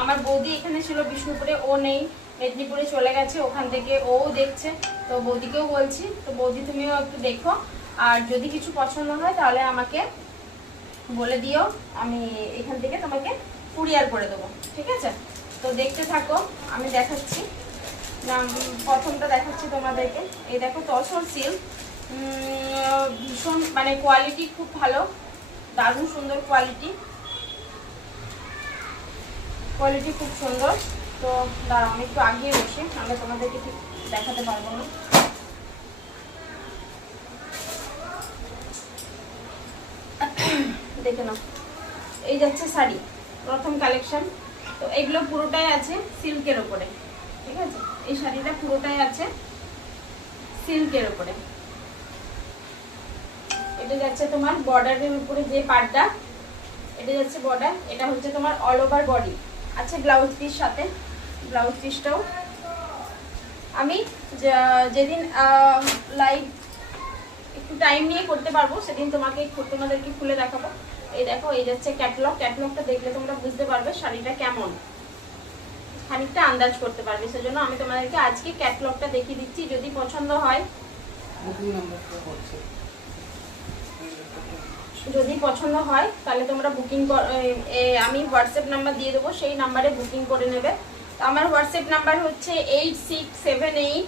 আমার বৌদি এখানে ছিল বিষ্ণুপুরে, ও নেই, মেদিনীপুরে চলে গেছে, ওখান থেকে ও দেখছে। তো বৌদিকেও বলছি, তো বৌদি তুমিও একটু দেখো, আর যদি কিছু পছন্দ হয় তাহলে আমাকে বলে দিও, আমি এখান থেকে তোমাকে কুরিয়ার করে দেবো, ঠিক আছে? তো দেখতে থাকো, আমি দেখাচ্ছি। প্রথমটা দেখাচ্ছি তোমাদেরকে। এই দেখো তসর সিল্ক, ভীষণ মানে কোয়ালিটি খুব ভালো, দারুণ সুন্দর কোয়ালিটি, কোয়ালিটি খুব সুন্দর। তো দাঁড়াও আমি একটু আগিয়ে বসি, আমি তোমাদেরকে ঠিক দেখাতে পারবো না। দেখে নাও, এই যাচ্ছে শাড়ি, প্রথম কালেকশন। তো এগুলো পুরোটাই আছে সিল্কের ওপরে, ঠিক আছে? এই শাড়িটা পুরোটাই আছে সিল্কের ওপরে। এটা যাচ্ছে তোমার বর্ডারের উপরে যে পাড়টা, এটা যাচ্ছে বর্ডার, এটা হচ্ছে তোমার অল ওভার বডি আছে ব্লাউজ পিস সাথে। ব্লাউজ পিসটাও আমি যেদিন লাইভ একটু টাইম নিয়ে করতে পারবো সেদিন তোমাদেরকে খুলে দেখাবো। এই দেখো, এই যাচ্ছে ক্যাটালগ। ক্যাটালগটা দেখলে তোমরা বুঝতে পারবে শাড়িটা কেমন, খানিকটা আন্দাজ করতে পারবে। সেজন্য আমি তোমাদেরকে আজকে ক্যাটালগটা দেখিয়ে দিচ্ছি। যদি পছন্দ হয়, তাহলে তোমরা বুকিং, আমি হোয়াটসঅ্যাপ নাম্বার দিয়ে দেবো, সেই নাম্বারে বুকিং করে নেবে। তো আমার হোয়াটসঅ্যাপ নাম্বার হচ্ছে 8678